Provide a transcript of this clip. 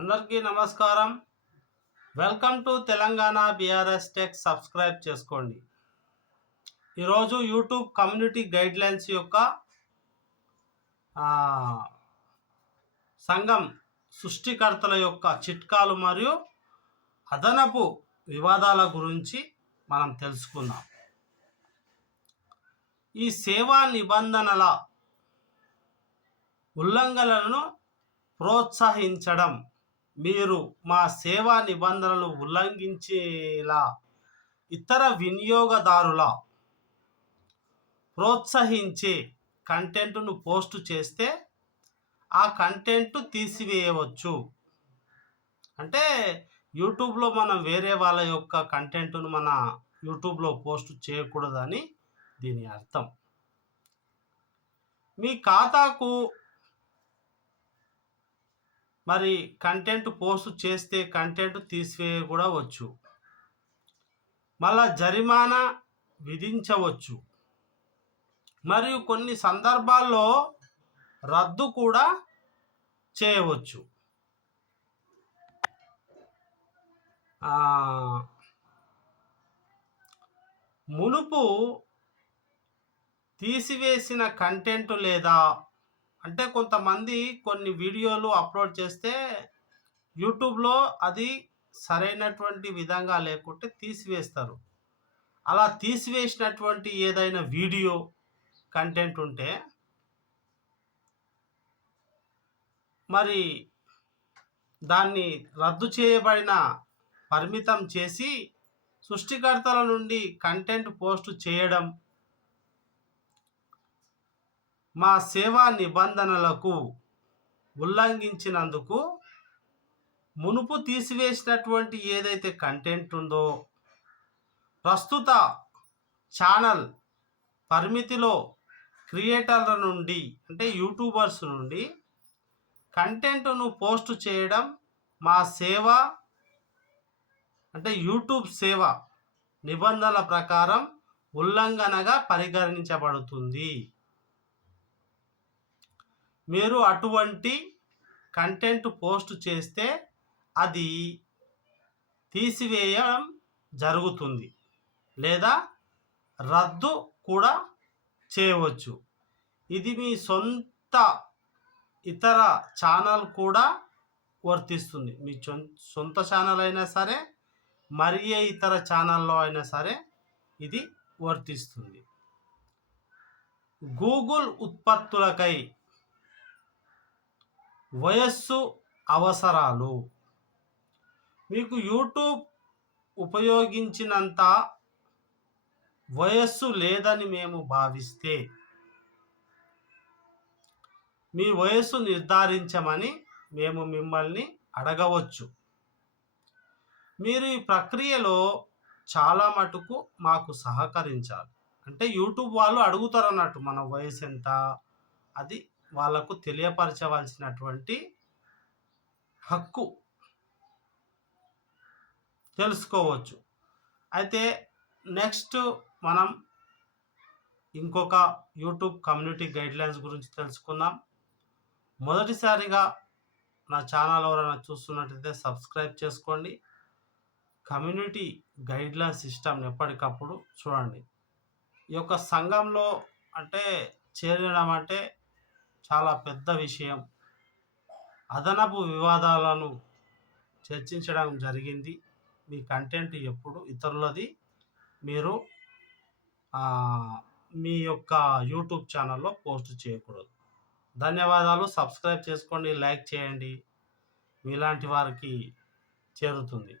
అందరికీ నమస్కారం. Welcome to Telangana BRS tech. Subscribe చేసుకోండి. ఈరోజు యూట్యూబ్ కమ్యూనిటీ గైడ్లైన్స్ యొక్క సంఘం సృష్టికర్తల యొక్క చిట్కాలు మరియు అదనపు వివాదాల గురించి మనం తెలుసుకుందాం. ఈ సేవా నిబంధనల ఉల్లంఘనలను ప్రోత్సహించడం, మీరు మా సేవా నిబంధనలు ఉల్లంఘించేలా ఇతర వినియోగదారుల ప్రోత్సహించే కంటెంట్ను పోస్ట్ చేస్తే ఆ కంటెంట్ తీసివేయవచ్చు. అంటే యూట్యూబ్లో మనం వేరే వాళ్ళ యొక్క కంటెంట్ను మన యూట్యూబ్లో పోస్ట్ చేయకూడదని దీని అర్థం. మీ ఖాతాకు మరి కంటెంట్ పోస్ట్ చేస్తే కంటెంట్ తీసివేయ కూడా వచ్చు. మళ్ళా జరిమానా విధించవచ్చు మరియు కొన్ని సందర్భాల్లో రద్దు కూడా చేయవచ్చు. మునుపు తీసివేసిన కంటెంట్ లేదా అంటే కొంతమంది కొన్ని వీడియోలు అప్లోడ్ చేస్తే యూట్యూబ్లో అది సరైనటువంటి విధంగా లేకుంటే తీసివేస్తారు. అలా తీసివేసినటువంటి ఏదైనా వీడియో కంటెంట్ ఉంటే మరి దాన్ని రద్దు చేయబడిన పరిమితం చేసి సృష్టికర్తల నుండి కంటెంట్ పోస్ట్ చేయడం, మా సేవా నిబంధనలకు ఉల్లంఘించినందుకు మునుపు తీసివేసినటువంటి ఏదైతే కంటెంట్ ఉందో ప్రస్తుత ఛానల్ పరిమితిలో క్రియేటర్ల నుండి అంటే యూట్యూబర్స్ నుండి కంటెంట్ను పోస్ట్ చేయడం మా సేవ అంటే యూట్యూబ్ సేవ నిబంధనల ప్రకారం ఉల్లంఘనగా పరిగణించబడుతుంది. మీరు అటువంటి కంటెంట్ పోస్ట్ చేస్తే అది తీసివేయడం జరుగుతుంది లేదా రద్దు కూడా చేయవచ్చు. ఇది మీ సొంత ఇతర ఛానల్ కూడా వర్తిస్తుంది. మీ సొంత ఛానల్ అయినా సరే మరి ఏ ఇతర ఛానల్లో అయినా సరే ఇది వర్తిస్తుంది. గూగుల్ ఉత్పత్తులకై వయస్సు అవసరాలు. మీకు యూట్యూబ్ ఉపయోగించినంత వయస్సు లేదని మేము భావిస్తే మీ వయస్సు నిర్ధారించమని మేము మిమ్మల్ని అడగవచ్చు. మీరు ఈ ప్రక్రియలో చాలా మటుకు మాకు సహకరించాలి. అంటే యూట్యూబ్ వాళ్ళు అడుగుతారు అన్నట్టు మన వయసు ఎంత, అది వాళ్ళకు తెలియపరచవలసినటువంటి హక్కు, తెలుసుకోవచ్చు. అయితే నెక్స్ట్ మనం ఇంకొక యూట్యూబ్ కమ్యూనిటీ గైడ్లైన్స్ గురించి తెలుసుకుందాం. మొదటిసారిగా నా ఛానల్ ఎవరైనా చూస్తున్నట్టయితే సబ్స్క్రైబ్ చేసుకోండి. కమ్యూనిటీ గైడ్లైన్స్ సిస్టమ్ని ఎప్పటికప్పుడు చూడండి. ఈ యొక్క సంఘంలో అంటే చేరడం అంటే చాలా పెద్ద విషయం. అదనపు వివాదాలను చర్చించడం జరిగింది. మీ కంటెంట్ ఎప్పుడు ఇతరులది మీరు మీ యొక్క యూట్యూబ్ ఛానల్లో పోస్ట్ చేయకూడదు. ధన్యవాదాలు. సబ్స్క్రైబ్ చేసుకోండి, లైక్ చేయండి, మీలాంటి వారికి చేరుతుంది.